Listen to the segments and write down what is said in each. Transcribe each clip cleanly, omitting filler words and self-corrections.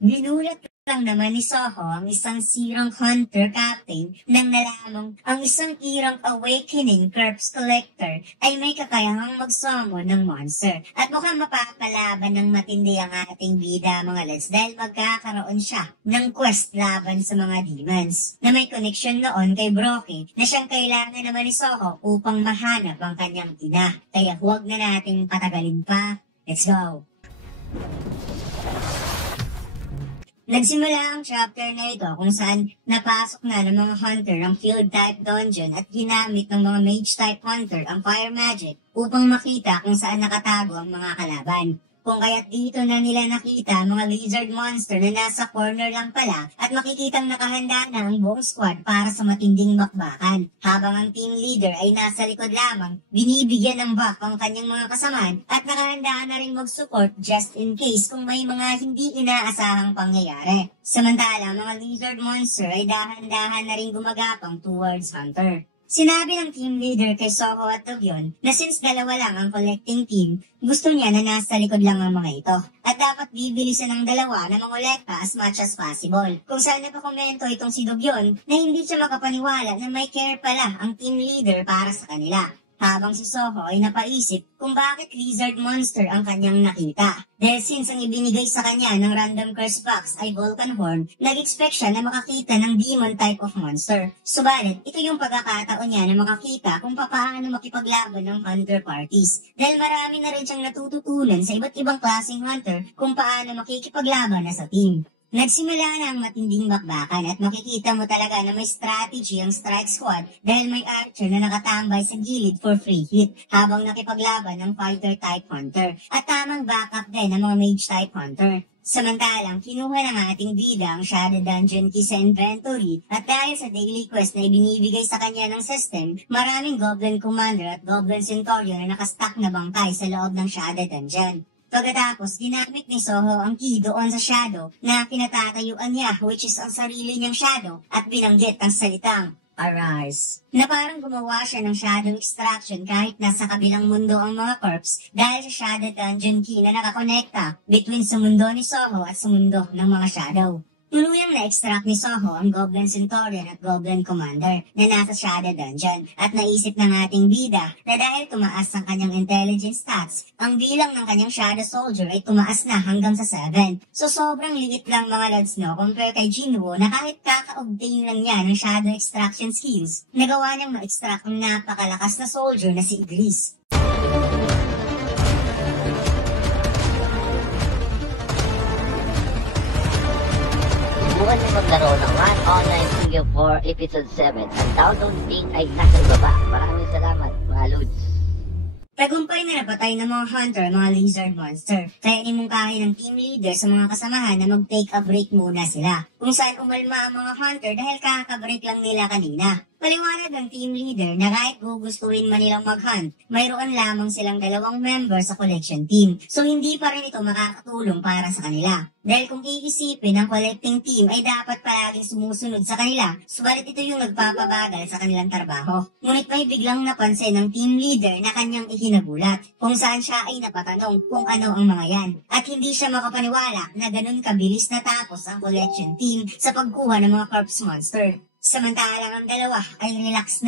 Ginulat lang naman ni Soho ang isang sirang hunter captain nang nalamang ang isang irang awakening corpse collector ay may kakayahang mag-summon ng monster. At mukhang mapapalaban ng matindi ang ating bida mga lads dahil magkakaroon siya ng quest laban sa mga demons na may connection noon kay Brocky na siyang kailangan naman ni Soho upang mahanap ang kanyang ina. Kaya huwag na nating patagalin pa. Let's go! Nagsimula ang chapter na ito kung saan napasok na ng mga hunter ang field-type dungeon at ginamit ng mga mage-type hunter ang fire magic upang makita kung saan nakatago ang mga kalaban. Kung kaya't dito na nila nakita mga lizard monster na nasa corner lang pala at makikitang nakahanda na ang buong squad para sa matinding bakbakan. Habang ang team leader ay nasa likod lamang, binibigyan ng buff ang kanyang mga kasamaan at nakahanda na rin mag-support just in case kung may mga hindi inaasahang pangyayari. Samantala, mga lizard monster ay dahan-dahan na rin gumagapang towards Hunter. Sinabi ng team leader kay Soho at Dogyon na since dalawa lang ang collecting team, gusto niya na nasa likod lang ang mga ito. At dapat bibilisan ng dalawa na mangolekta as much as possible. Kung saan nagkakomento itong si Dogyon na hindi siya makapaniwala na may care pala ang team leader para sa kanila. Habang si Soho ay napaisip kung bakit lizard monster ang kanyang nakita. Dahil since ang ibinigay sa kanya ng random curse box ay Vulcan Horn, nag-expect siya na makakita ng demon type of monster. Subalit, ito yung pagkakataon niya na makakita kung paano makipaglaban ng hunter parties. Dahil marami na rin siyang natututunan sa iba't ibang klaseng hunter kung paano makikipaglaban na sa team. Nagsimula na ang matinding bakbakan at makikita mo talaga na may strategy ang strike squad dahil may archer na nakatambay sa gilid for free hit habang nakipaglaban ng fighter type hunter at tamang backup din ng mga mage type hunter. Samantalang, kinuha ng ating bida ang Shadow Dungeon key sa inventory at dahil sa daily quest na ibinibigay sa kanya ng system, maraming Goblin Commander at Goblin Centurion na nakastack na bangkay sa loob ng Shadow Dungeon. Pagkatapos, ginamit ni Soho ang key doon sa shadow na pinatatayuan niya which is ang sarili niyang shadow at binanggit ang salitang Arise. Na parang gumawa siya ng shadow extraction kahit nasa kabilang mundo ang mga corpse dahil sa shadow dungeon key na nakakonekta between sa mundo ni Soho at sa mundo ng mga shadow. Tuluyang na-extract ni Soho ang Goblin Centurion at Goblin Commander na nasa Shadow Dungeon at naisip ng ating bida na dahil tumaas ang kanyang intelligence stats, ang bilang ng kanyang Shadow Soldier ay tumaas na hanggang sa 7. So sobrang liit lang mga lads no compare kay Jinwoo na kahit kaka-obtain lang niya ng Shadow Extraction skills, nagawa niyang ma-extract ang napakalakas na soldier na si Iglis. Subukan niyo maglaro ng One Online Studio 4 Episode 7. Ang download link ay nasa baba. Maraming salamat mga Lods. Tagumpay na napatay ng mga hunter mga lizard monster. Kaya inimungkahi ng team leader sa mga kasamahan na mag-take a break muna sila. Kung saan umalma ang mga hunter dahil kakabreak lang nila kanina. Paliwanag ng team leader na kahit gugustuhin man nilang mag-hunt, mayroon lamang silang 2 member sa collection team. So hindi pa rin ito makakatulong para sa kanila. Dahil kung iisipin ang collecting team ay dapat palaging sumusunod sa kanila, subalit ito yung nagpapabagal sa kanilang trabaho. Ngunit may biglang napansin ng team leader na kanyang ikinagulat, kung saan siya ay napatanong kung ano ang mga yan. At hindi siya makapaniwala na ganun kabilis natapos ang collection team sa pagkuha ng mga corpse monster. Samantalang ang dalawa ay relax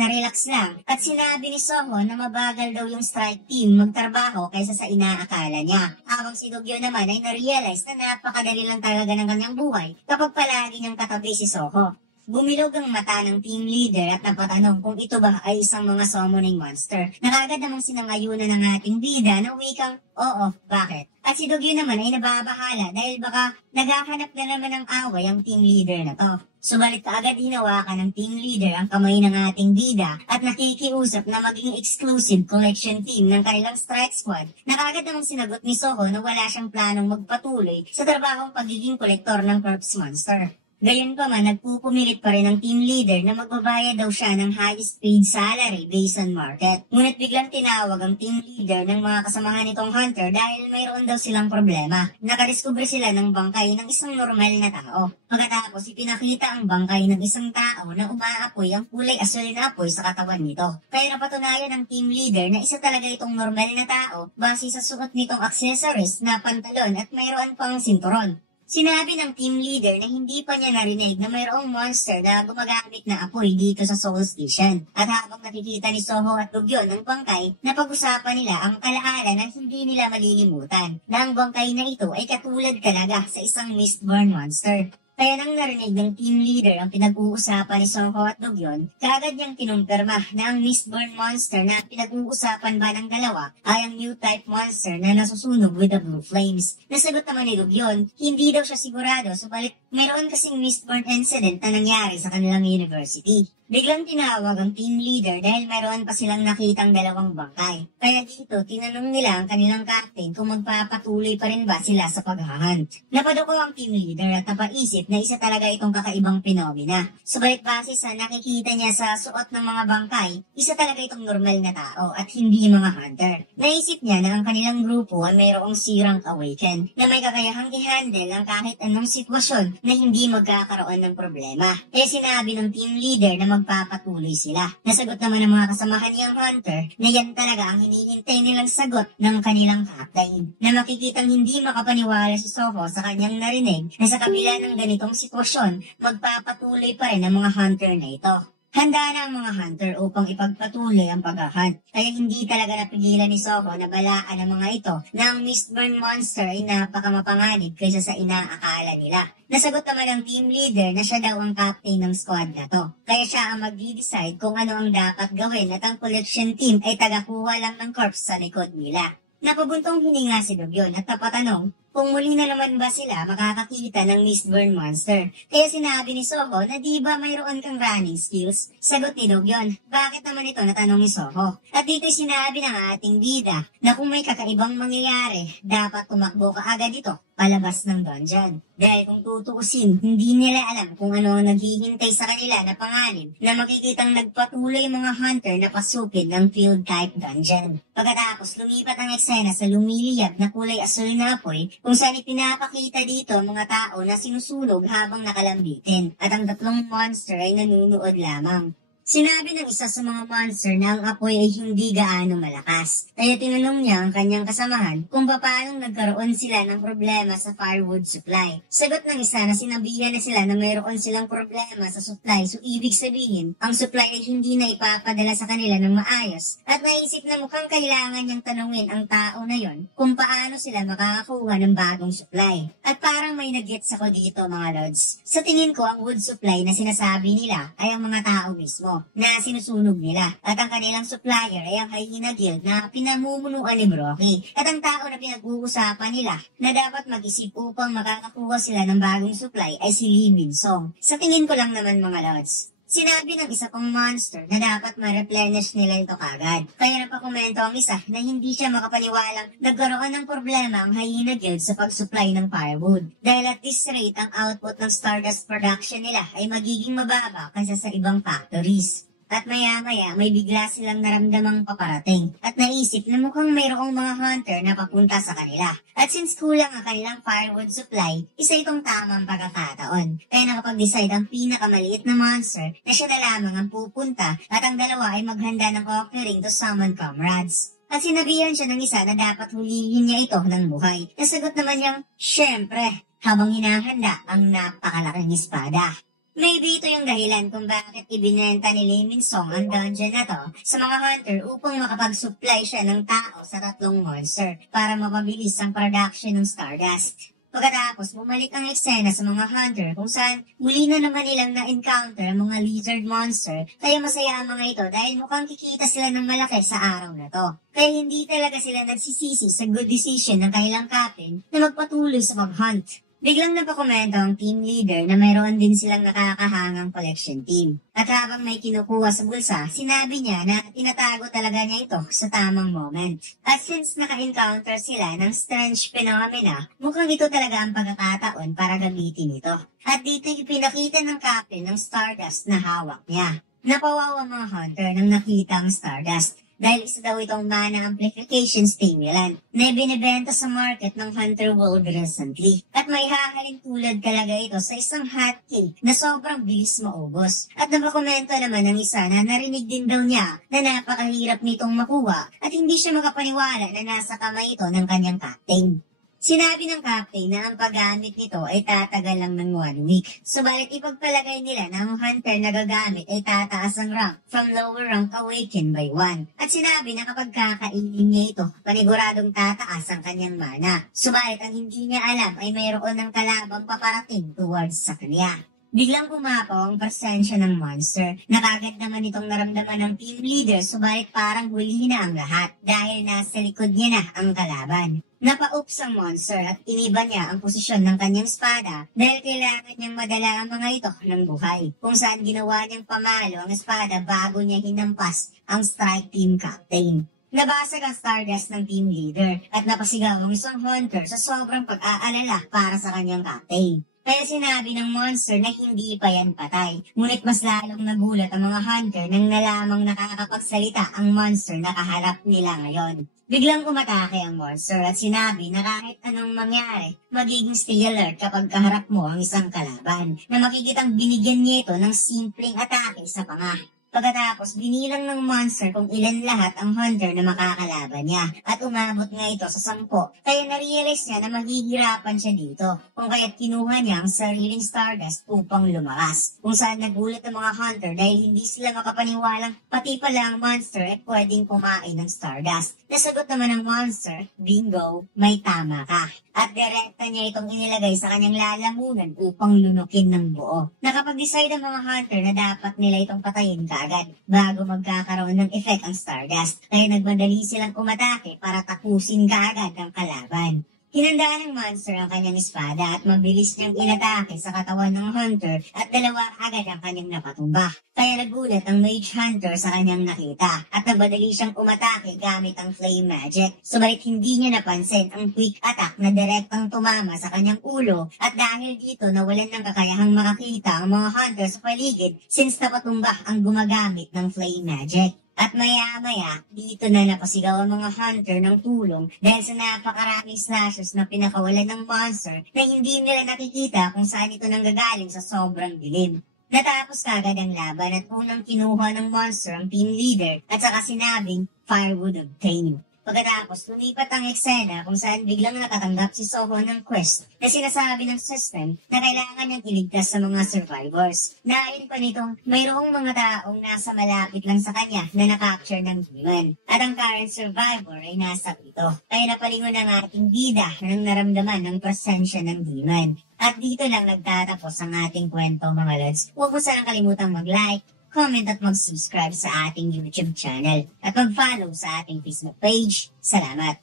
lang at sinabi ni Soho na mabagal daw yung strike team magtrabaho kaysa sa inaakala niya. Habang si Dogyo naman ay na-realize na napakadali lang talaga ng kanyang buhay kapag palagi niyang katabi si Soho. Bumilog ang mata ng team leader at napatanong kung ito ba ay isang mga summoning monster. Nakagad namang sinangayunan ng ating bida na wikang, oo, bakit? At si Dogyo naman ay nababahala dahil baka naghahanap na naman ng away ang team leader na to. Subalit kaagad hinawakan ng team leader ang kamay ng ating bida at nakikiusap na maging exclusive collection team ng kanilang strike squad. Nakagad namang sinagot ni Soho na wala siyang planong magpatuloy sa trabahong pagiging kolektor ng corpse monster. Gayunpaman, nagpupumilit pa rin ang team leader na magbabayad daw siya ng highest paid salary based on market. Ngunit biglang tinawag ang team leader ng mga kasamahan nitong hunter dahil mayroon daw silang problema. Nakadiskubre sila ng bangkay ng isang normal na tao. Pagkatapos, ipinakita ang bangkay ng isang tao na umaapoy ang kulay asul na apoy sa katawan nito. Kaya napatunayan ng team leader na isa talaga itong normal na tao base sa suot nitong accessories na pantalon at mayroon pang sinturon. Sinabi ng team leader na hindi pa niya narinig na mayroong monster na gumagamit na apoy dito sa Soul Station. At habang nakikita ni Soho at Dugyon ng bangkay, napag-usapan nila ang kalaanan na hindi nila malilimutan, na ang bangkay na ito ay katulad talaga sa isang Mistborn monster. Kaya nang narinig ng team leader ang pinag-uusapan ni Soho at Dugyon, kaagad niyang kinumpirma na ang Mistborn monster na pinag-uusapan ba ng dalawa ay ang new type monster na nasusunog with the blue flames. Nasagot naman ni Dugyon, hindi daw siya sigurado, subalit mayroon kasing Mistborn incident na nangyari sa kanilang university. Biglang tinawag ang team leader dahil mayroon pa silang nakitang dalawang bangkay. Kaya dito, tinanong nila ang kanilang captain kung magpapatuloy pa rin ba sila sa paghahunt. Napaduko ang team leader at napaisip na isa talaga itong kakaibang pinomena. Subalit base sa nakikita niya sa suot ng mga bangkay, isa talaga itong normal na tao at hindi mga hunter. Naisip niya na ang kanilang grupo ay mayroong sirang awaken na may kakayahang i-handle ang kahit anong sitwasyon na hindi magkakaroon ng problema. Kaya sinabi ng team leader na magpapatuloy sila. Nasagot naman ng mga kasamahan niyang hunter na yan talaga ang hinihintay nilang sagot ng kanilang captain. Na makikitang hindi makapaniwala si Soho sa kanyang narinig na sa kabila ng ganitong sitwasyon, magpapatuloy pa rin ang mga hunter na ito. Handa na ang mga hunter upang ipagpatuloy ang paghahunt. Kaya hindi talaga napigilan ni Soho na balaan ang mga ito na ang Mistborn monster ay napakamapanganib kaysa sa inaakala nila. Nasagot naman ng team leader na siya daw ang captain ng squad na to. Kaya siya ang mag-decide kung ano ang dapat gawin at ang collection team ay tagakuha lang ng corpse sa likod nila. Napabuntong hininga si Dugyon at napatanong kung muli na naman ba sila makakakita ng Mistborn monster. Kaya sinabi ni Soho na di ba mayroon kang running skills? Sagot ni Dugyon, bakit naman ito natanong ni Soho? At dito sinabi ng ating bida na kung may kakaibang mangyayari, dapat tumakbo ka agad ito palabas ng dungeon. Dahil kung tutuusin, hindi nila alam kung ano ang naghihintay sa kanila na panganib na makikitang nagpatuloy mga hunter na pasukin ng field type dungeon. Pagkatapos lumipat ang eksena sa lumiliyab na kulay asul na apoy kung saan ipinapakita dito ang mga tao na sinusunog habang nakalambitin at ang tatlong monster ay nanunood lamang. Sinabi ng isa sa mga monster na ang apoy ay hindi gaano malakas. Kaya tinanong niya ang kanyang kasamahan kung paano nagkaroon sila ng problema sa firewood supply. Sagot ng isa na sinabihan na sila na mayroon silang problema sa supply, so ibig sabihin, ang supply ay hindi na ipapadala sa kanila ng maayos. At naisip na mukhang kailangan niyang tanungin ang tao na yon kung paano sila makakakuha ng bagong supply. At parang may nag-gets ako dito mga lods. Sa tingin ko ang wood supply na sinasabi nila ay ang mga tao mismo na sinusunog nila. At ang kanilang supplier ay ang Hyena Guild na pinamumunuan ni Brockie. At ang tao na pinag-uusapan nila na dapat mag-isip upang makakakuha sila ng bagong supply ay si Lee Min-song. Sa tingin ko lang naman mga lods. Sinabi ng isa pang monster na dapat ma-replenish nila ito kagad. Kaya napakomento ang isa na hindi siya makapaniwalang nagkaroon ng problema ang Hyena Guild sa pag-supply ng firewood. Dahil at this rate, ang output ng Stardust production nila ay magiging mababa kaysa sa ibang factories. At maya-maya may bigla silang naramdamang paparating at naisip na mukhang mayroong mga hunter na papunta sa kanila. At since kulang ang kanilang firewood supply, isa itong tamang pagkakataon. Kaya nakapag-decide ang pinakamaliit na monster na siya na lamang ang pupunta at ang dalawa ay maghanda ng offering to summon comrades. At sinabihan siya ng isa na dapat hulihin niya ito ng buhay. Nasagot naman niyang, syempre, habang hinahanda ang napakalaking espada. Maybe ito yung dahilan kung bakit ibinenta ni Lee Min-song ang dungeon na to sa mga hunter upang makapag-supply siya ng tao sa tatlong monster para mapabilis ang production ng Stardust. Pagkatapos, bumalik ang eksena sa mga hunter kung saan muli na naman nilang na-encounter ang mga lizard monster kaya masaya ang mga ito dahil mukhang kikita sila ng malaki sa araw na to. Kaya hindi talaga sila nagsisisi sa good decision ng kanilang captain na magpatuloy sa pag-hunt. Biglang napakomento ang team leader na mayroon din silang nakakahangang collection team. At habang may kinukuha sa bulsa, sinabi niya na tinatago talaga niya ito sa tamang moment. At since naka-encounter sila ng strange phenomena, mukhang ito talaga ang pagkakataon para gamitin ito. At dito ipinakita ng captain ng Stardust na hawak niya. Napawaw ang mga hunter nang nakita ang Stardust. Dahil isa daw itong mana amplification stimulant na binibenta sa market ng Hunter World recently. At may hahalin tulad talaga ito sa isang hotkey na sobrang bilis maubos. At napakomento naman ng isa na narinig din daw niya na napakahirap nitong makuha at hindi siya makapaniwala na nasa kamay ito ng kanyang captain. Sinabi ng captain na ang paggamit nito ay tatagal lang ng 1 week. Subalit ipagpalagay nila na ang hunter na gagamit ay tataas ang rank from lower rank awakened by 1. At sinabi na kapag kakainin niya ito, paniguradong tataas ang kanyang mana. Subalit ang hindi niya alam ay mayroon ng kalabang paparating towards sa kanya. Biglang pumapaw ang presensya ng monster. Nakagad naman itong naramdaman ng team leader, subalit parang huli na ang lahat dahil nasa likod niya na ang kalaban. Napaups ang monster at iniba niya ang posisyon ng kanyang espada dahil kailangan niyang madala ang mga ito ng buhay, kung saan ginawa niyang pamalo ang espada bago niya hinampas ang strike team captain. Nabasag ang Stardust ng team leader at napasigaw ang isang hunter sa sobrang pag-aalala para sa kanyang captain. Kaya sinabi ng monster na hindi pa yan patay. Ngunit mas lalong nagulat ang mga hunter nang nalamang nakakapagsalita ang monster na kaharap nila ngayon. Biglang umatake ang monster at sinabi na kahit anong mangyari, magiging stay alert kapag kaharap mo ang isang kalaban, na makikitang binigyan niya ito ng simpleng atake sa panga. Pagkatapos, binilang ng monster kung ilan lahat ang hunter na makakalaban niya at umabot nga ito sa 10. Kaya narealize niya na maghihirapan siya dito kung kaya't kinuha niya ang sariling Stardust upang lumakas. Kung saan nagulat ang mga hunter dahil hindi sila makapaniwalang pati pala ang monster ay pwedeng kumain ng Stardust. Nasagot naman ng monster, bingo, may tama ka. At direkta niya itong inilagay sa kanyang lalamunan upang lunukin ng buo. Nakapag-decide ang mga hunter na dapat nila itong patayin kaagad bago magkakaroon ng effect ang Stardust. Kaya nagmadali silang umatake para tapusin kaagad ang kalaban. Hinandaan ng monster ang kanyang espada at mabilis niyang inatake sa katawan ng hunter at dalawa agad ang kanyang napatumba. Kaya nagulat ang mage hunter sa kanyang nakita at nagmadali siyang umatake gamit ang flame magic. Subalit hindi niya napansin ang quick attack na direktang tumama sa kanyang ulo at dahil dito nawalan ng kakayahang makakita ang mga hunter sa paligid since napatumba ang gumagamit ng flame magic. At maya-maya, dito na napasigaw ang mga hunter ng tulong dahil sa napakaraming slashes na pinakawalan ng monster na hindi nila nakikita kung saan ito nanggagaling sa sobrang dilim. Natapos kagad ang laban at unang kinuha ng monster ang team leader at saka sinabing firewood obtained. Pagkatapos, lumipat ang eksena kung saan biglang nakatanggap si Soho ng quest na sinasabi ng system na kailangan niyang iligtas sa mga survivors. Dahil pa nito, mayroong mga taong nasa malapit lang sa kanya na nakapture ng demon. At ang current survivor ay nasa pito. Kaya napalingon ang ating bida nang naramdaman ng presensya ng demon. At dito lang nagtatapos ang ating kwento mga lods. Huwag mo sanang kalimutang mag-like, comment at mag-subscribe sa ating YouTube channel at mag-follow sa ating Facebook page. Salamat!